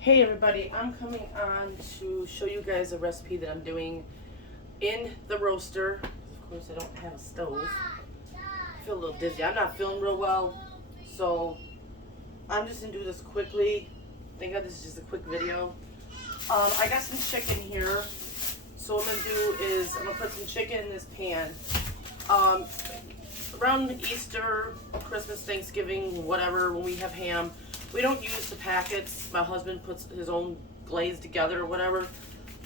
Hey everybody, I'm coming on to show you guys a recipe that I'm doing in the roaster. Of course I don't have a stove. I feel a little dizzy. I'm not feeling real well, so I'm just going to do this quickly. Thank God this is just a quick video. I got some chicken here, so what I'm going to do is I'm going to put some chicken in this pan. Around Easter, Christmas, Thanksgiving, whatever, when we have ham, we don't use the packets. My husband puts his own glaze together or whatever.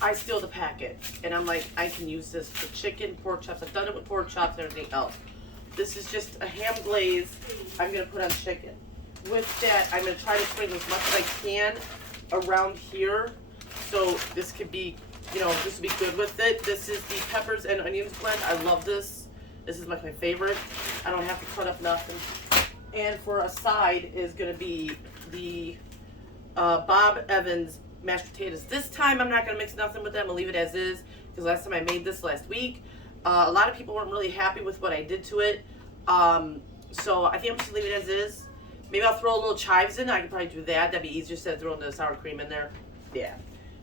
I steal the packet, and I'm like, I can use this for chicken, pork chops. I've done it with pork chops and everything else. This is just a ham glaze I'm going to put on chicken. With that, I'm going to try to sprinkle as much as I can around here. So this could be, this would be good with it. This is the peppers and onions blend. I love this. This is like my favorite. I don't have to cut up nothing. And for a side is going to be the Bob Evans mashed potatoes. This time I'm not going to mix nothing with them. I'll leave it as is because last time I made this last week, a lot of people weren't really happy with what I did to it. So I think I'm just going to leave it as is. Maybe I'll throw a little chives in. I could probably do that. That'd be easier instead of throwing the sour cream in there. Yeah.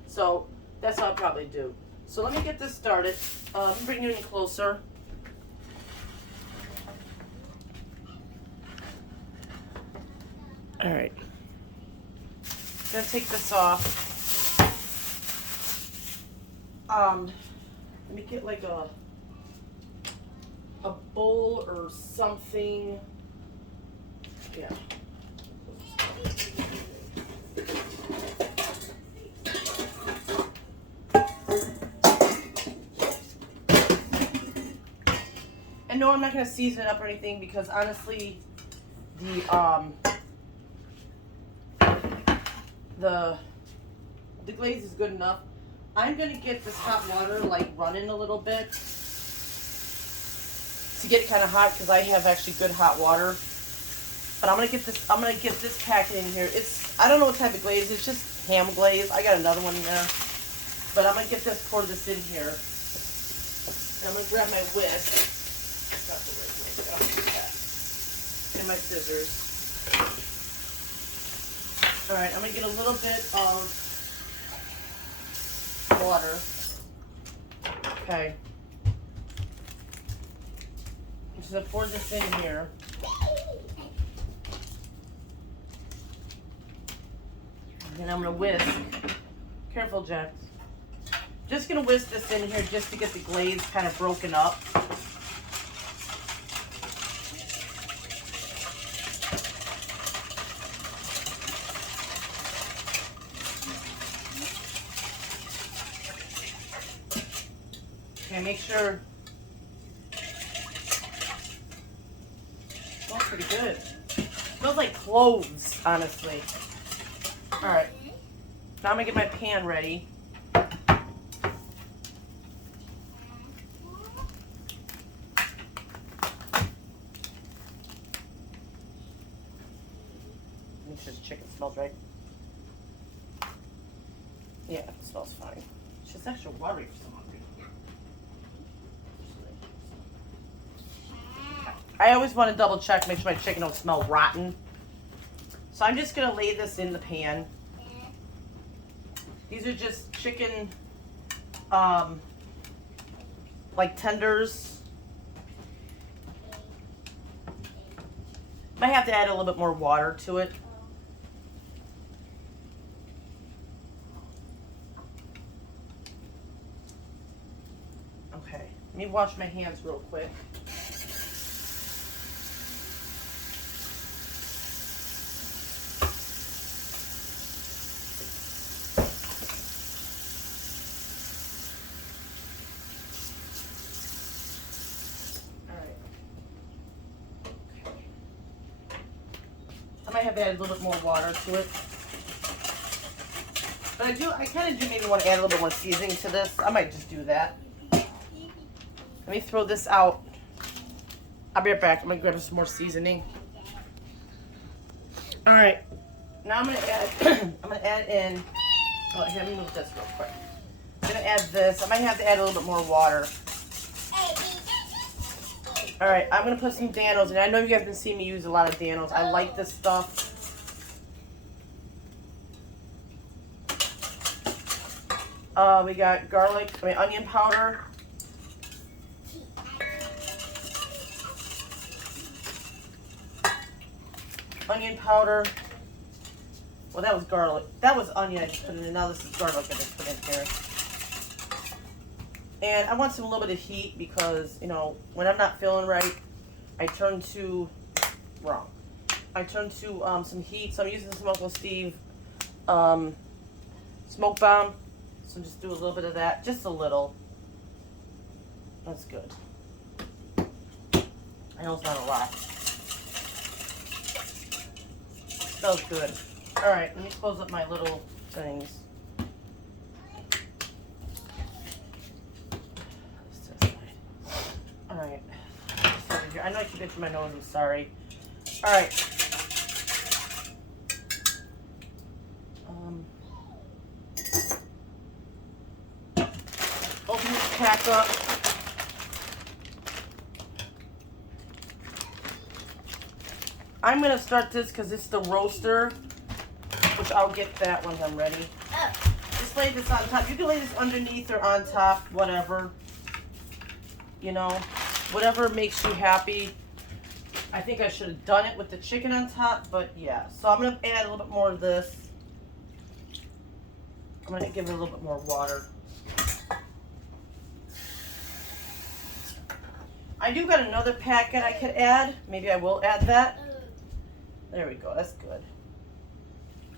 So that's what I'll probably do. So let me get this started. Bring you in closer. All right. Gonna take this off. Let me get like a bowl or something. Yeah. And no, I'm not gonna season it up or anything because honestly, the glaze is good enough. I'm gonna get this hot water like running a little bit to get it kind of hot because I have actually good hot water. But I'm gonna get this packet in here. I don't know what type of glaze. It's just ham glaze. I got another one in there, but I'm gonna pour this in here. And I'm gonna grab my whisk. Not the right way. I'll do that. And my scissors. All right, I'm gonna get a little bit of water. Okay. I'm just gonna pour this in here. And I'm gonna whisk. Careful, Jack. Just gonna whisk this in here just to get the glaze kind of broken up. Okay, make sure. Smells pretty good. Smells like cloves, honestly. All right. Now I'm gonna get my pan ready. Make sure the chicken smells right. Yeah, it smells fine. It's just extra watery for some reason. I always want to double check, make sure my chicken don't smell rotten. So I'm just gonna lay this in the pan. These are just chicken, like tenders. Might have to add a little bit more water to it. Okay, let me wash my hands real quick. I might have to add a little bit more water to it. But I kind of do maybe want to add a little bit more seasoning to this. I might just do that. Let me throw this out. I'll be right back. I'm going to grab some more seasoning. All right. Now I'm going to add in, oh, here, let me move this real quick. I'm going to add this. I might have to add a little bit more water. All right, I'm going to put some Danos, and I know you guys have been seeing me use a lot of Danos. I like this stuff. We got onion powder. Onion powder. Well, that was garlic. That was onion I just put in. Now this is garlic I just put in here. And I want some little bit of heat because, you know, when I'm not feeling right, I turn to some heat. So I'm using some Uncle Steve smoke bomb. So just do a little bit of that, just a little. That's good. I know it's not a lot. Smells good. All right, let me close up my little things. All right. I know I keep itching my nose. I'm sorry. All right. Open this pack up. I'm going to start this because it's the roaster, which I'll get that when I'm ready. Just lay this on top. You can lay this underneath or on top, whatever. You know, whatever makes you happy. I think I should have done it with the chicken on top, but yeah. So I'm going to add a little bit more of this. I'm going to give it a little bit more water. I do got another packet I could add. Maybe I will add that. There we go. That's good.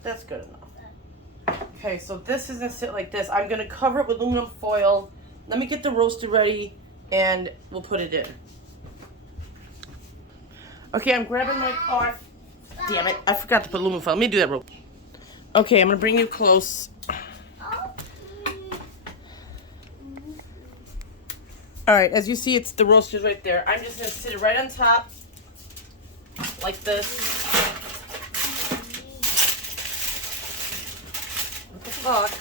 That's good enough. Okay, so this is going to sit like this. I'm going to cover it with aluminum foil. Let me get the roaster ready, and we'll put it in. Okay, I'm grabbing my... Oh, damn it. I forgot to put aluminum foil. Let me do that real quick. Okay, I'm going to bring you close. All right, as you see, it's the roasters right there. I'm just going to sit it right on top, like this. What the fuck?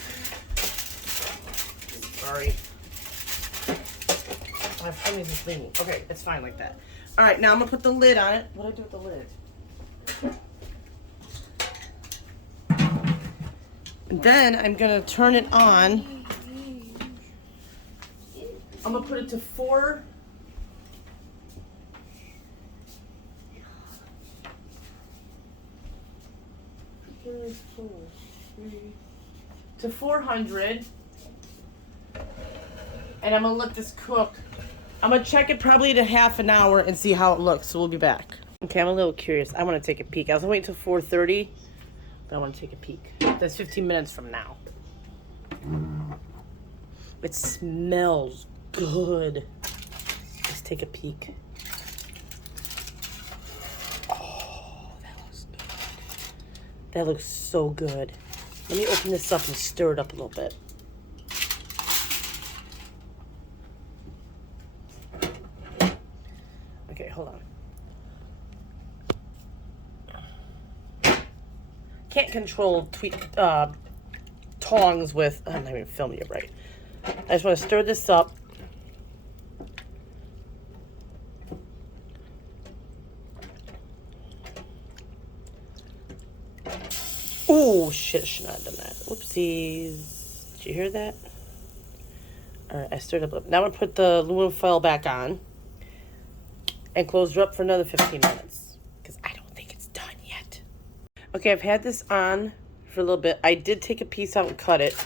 Sorry. I have so many things cleaning. Okay, it's fine like that. All right, now I'm going to put the lid on it. What do I do with the lid? And then I'm going to turn it on. I'm going to put it to 4. To 400. And I'm going to let this cook. I'm going to check it probably to half an hour and see how it looks. So we'll be back. Okay, I'm a little curious. I want to take a peek. I was waiting until 4:30, but I want to take a peek. That's 15 minutes from now. It smells good. Let's take a peek. Oh, that looks good. That looks so good. Let me open this up and stir it up a little bit. Okay, hold on. Can't control tongs with... I'm not even filming it right. I just want to stir this up. Oh, shit, should not have done that. Whoopsies. Did you hear that? All right, I stirred up. Now I'm going to put the aluminum foil back on and close her up for another 15 minutes because I don't think it's done yet. Okay, I've had this on for a little bit. I did take a piece out and cut it.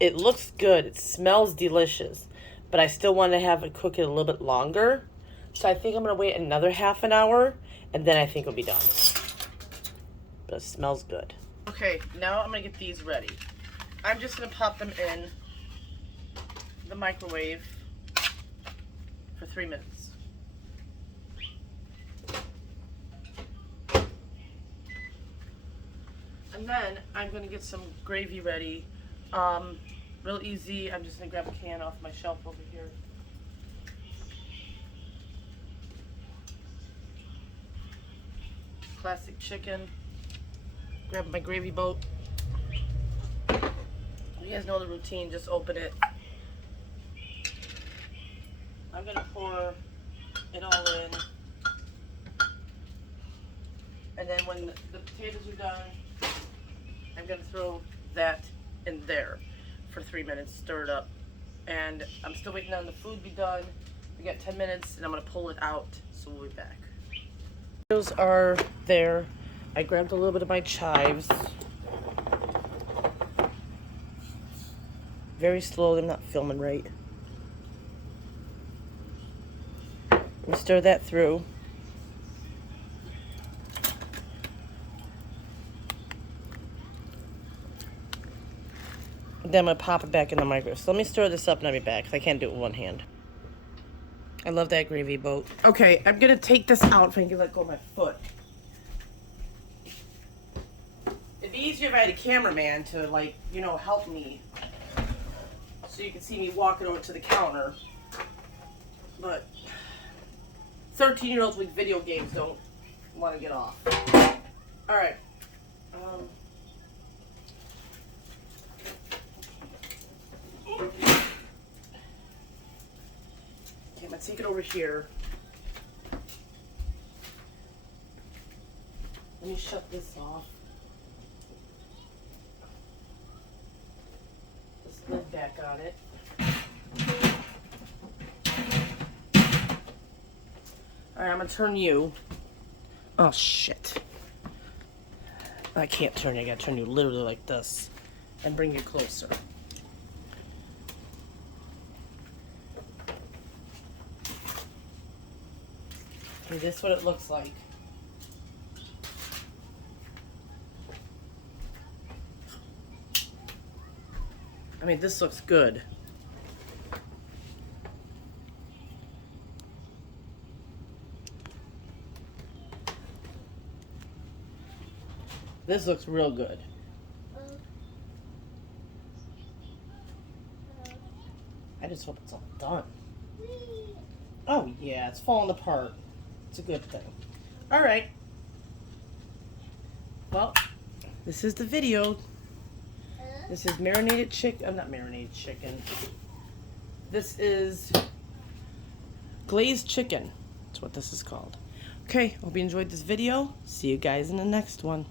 It looks good. It smells delicious, but I still want to have it cook it a little bit longer. So I think I'm going to wait another half an hour, and then I think it'll be done. But it smells good. Okay, now I'm going to get these ready. I'm just going to pop them in the microwave for 3 minutes. And then I'm going to get some gravy ready. Real easy. I'm just going to grab a can off my shelf over here. Classic chicken. Grab my gravy boat. You guys know the routine, just open it. I'm going to pour it all in. And then when the potatoes are done, I'm going to throw that in there. for 3 minutes, stir it up. And I'm still waiting on the food to be done. We got 10 minutes and I'm gonna pull it out, so we'll be back. Those are there. I grabbed a little bit of my chives. Very slowly, I'm not filming right. We stir that through. Then I'm gonna pop it back in the microwave. So let me stir this up and I'll be back, because I can't do it with one hand. I love that gravy boat. Okay, I'm gonna take this out if I can let go of my foot. It'd be easier if I had a cameraman to, like, you know, help me. So you can see me walking over to the counter. But 13-year-olds with video games don't want to get off. Alright. Okay, I'm going to take it over here. Let me shut this off. This lid back on it. Alright, I'm going to turn you. Oh, shit. I can't turn you. I got to turn you literally like this and bring you closer. Okay, this is what it looks like. I mean, this looks good. This looks real good. I just hope it's all done. Oh yeah, it's falling apart. It's a good thing. All right. Well, this is the video. This is marinated chicken. I'm not marinated chicken. This is glazed chicken. That's what this is called. Okay, hope you enjoyed this video. See you guys in the next one.